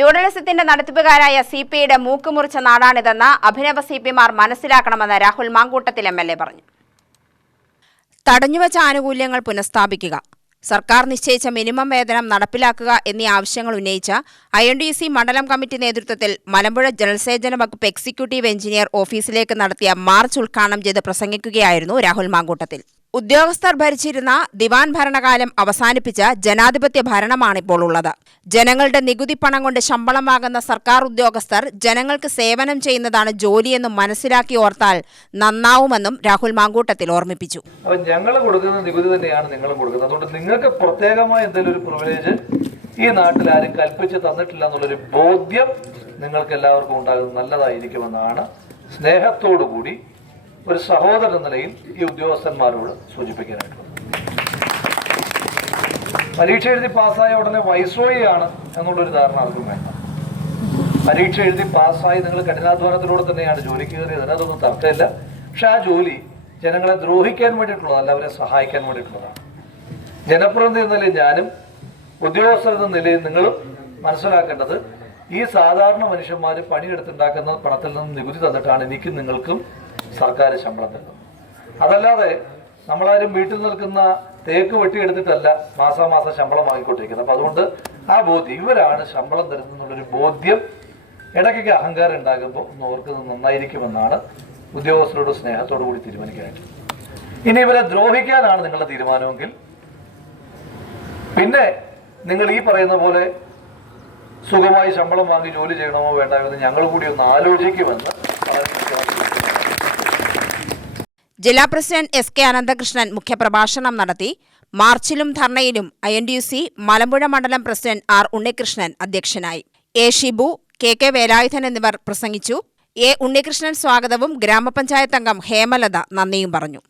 ഫ്യൂഡലിസത്തിന്റെ നടത്തിപ്പുകാരായ സിപിഐയുടെ മൂക്കുമുറിച്ച നാടാണിതെന്ന് അഭിനവ സിപിമാർ മനസ്സിലാക്കണമെന്ന് രാഹുൽ മാങ്കൂട്ടത്തിൽ എംഎൽഎ പറഞ്ഞു. തടഞ്ഞുവച്ച ആനുകൂല്യങ്ങൾ പുനഃസ്ഥാപിക്കുക, സർക്കാർ നിശ്ചയിച്ച മിനിമം വേതനം നടപ്പിലാക്കുക എന്നീ ആവശ്യങ്ങൾ ഉന്നയിച്ച INTUC മണ്ഡലം കമ്മിറ്റി നേതൃത്വത്തിൽ മലമ്പുഴ ജലസേചന വകുപ്പ് എക്സിക്യൂട്ടീവ് എഞ്ചിനീയർ ഓഫീസിലേക്ക് നടത്തിയ മാർച്ച് ഉദ്ഘാടനം ചെയ്ത് പ്രസംഗിക്കുകയായിരുന്നു രാഹുൽ മാങ്കൂട്ടത്തിൽ. ഉദ്യോഗസ്ഥർ ഭരിച്ചിരുന്ന ദിവാൻ ഭരണകാലം അവസാനിപ്പിച്ച ജനാധിപത്യ ഭരണമാണിപ്പോൾ ഉള്ളത്. ജനങ്ങളുടെ നികുതി പണം കൊണ്ട് ശമ്പളം വാങ്ങുന്ന സർക്കാർ ഉദ്യോഗസ്ഥർ ജനങ്ങൾക്ക് സേവനം ചെയ്യുന്നതാണ് ജോലിയെന്നും മനസ്സിലാക്കി ഓർത്താൽ നന്നാവുമെന്നും രാഹുൽ മാങ്കൂട്ടത്തിൽ ഓർമ്മിപ്പിച്ചു. ഞങ്ങൾ കൊടുക്കുന്ന നികുതി തന്നെയാണ് നിങ്ങളും കൊടുക്കുന്നത്. അതുകൊണ്ട് നിങ്ങൾക്ക് പ്രത്യേകമായ എന്തെങ്കിലും ഒരു പ്രിവിലേജ് ഈ നാട്ടിൽ ആരും കൽപ്പിച്ച് തന്നിട്ടില്ല എന്നുള്ളൊരു ബോധ്യം നിങ്ങൾക്ക് എല്ലാവർക്കും ഉണ്ടാകുന്നത് നല്ലതായിരിക്കുമെന്നാണ് സ്നേഹത്തോടു കൂടി ഒരു സഹോദരൻ എന്ന നിലയിൽ ഈ ഉദ്യോഗസ്ഥന്മാരോട് സൂചിപ്പിക്കാനായിട്ടുള്ളത്. പരീക്ഷ എഴുതി പാസ്സായ ഉടനെ വൈസ്രോയിയാണ് എന്നുള്ളൊരു ധാരണ ആർക്കും വേണ്ട. പരീക്ഷ എഴുതി പാസ്സായി നിങ്ങൾ കഠിനാധ്വാനത്തിലൂടെ തന്നെയാണ് ജോലിക്ക് കയറിയത്, അതിനകത്തൊന്നും തർക്കമില്ല. പക്ഷെ ആ ജോലി ജനങ്ങളെ ദ്രോഹിക്കാൻ വേണ്ടിയിട്ടുള്ളതല്ല, അവരെ സഹായിക്കാൻ വേണ്ടിയിട്ടുള്ളതാണ്. ജനപ്രതിനിധി എന്ന നിലയിൽ ഞാനും ഉദ്യോഗസ്ഥർ എന്ന നിലയിൽ നിങ്ങളും മനസ്സിലാക്കേണ്ടത് ഈ സാധാരണ മനുഷ്യന്മാർ പണിയെടുത്തുണ്ടാക്കുന്ന പണത്തിൽ നിന്നും നികുതി തന്നിട്ടാണ് എനിക്കും നിങ്ങൾക്കും സർക്കാർ ശമ്പളം തരുന്നത്. അതല്ലാതെ നമ്മളാരും വീട്ടിൽ നിൽക്കുന്ന തേക്ക് വെട്ടിയെടുത്തിട്ടല്ല മാസാമാസം ശമ്പളം വാങ്ങിക്കൊണ്ടിരിക്കുന്നത്. അപ്പം അതുകൊണ്ട് ആ ബോധ്യം, ഇവരാണ് ശമ്പളം തരുന്നതെന്നുള്ളൊരു ബോധ്യം ഇടയ്ക്കൊക്കെ അഹങ്കാരം ഉണ്ടാകുമ്പോൾ ഒന്ന് ഓർക്കുന്നത് നന്നായിരിക്കുമെന്നാണ് ഉദ്യോഗസ്ഥരോട് സ്നേഹത്തോടു കൂടി തീരുമാനിക്കാനായിട്ട്. ഇനി ഇവരെ ദ്രോഹിക്കാനാണ് നിങ്ങളുടെ തീരുമാനമെങ്കിൽ പിന്നെ നിങ്ങൾ ഈ പറയുന്ന പോലെ സുഖമായി ശമ്പളം വാങ്ങി ജോലി ചെയ്യണമോ വേണ്ടയോ എന്ന് ഞങ്ങൾ കൂടി ഒന്ന് ആലോചിക്കുമെന്ന് ജില്ലാ പ്രസിഡന്റ് SK അനന്തകൃഷ്ണൻ മുഖ്യപ്രഭാഷണം നടത്തി. മാർച്ചിലും ധർണയിലും INTUC മലമ്പുഴ മണ്ഡലം പ്രസിഡന്റ് R ഉണ്ണികൃഷ്ണൻ അധ്യക്ഷനായി. A ഷിബു, KK വേലായുധൻ എന്നിവർ പ്രസംഗിച്ചു. A ഉണ്ണികൃഷ്ണൻ സ്വാഗതവും ഗ്രാമപഞ്ചായത്ത് അംഗം ഹേമലത നന്ദിയും പറഞ്ഞു.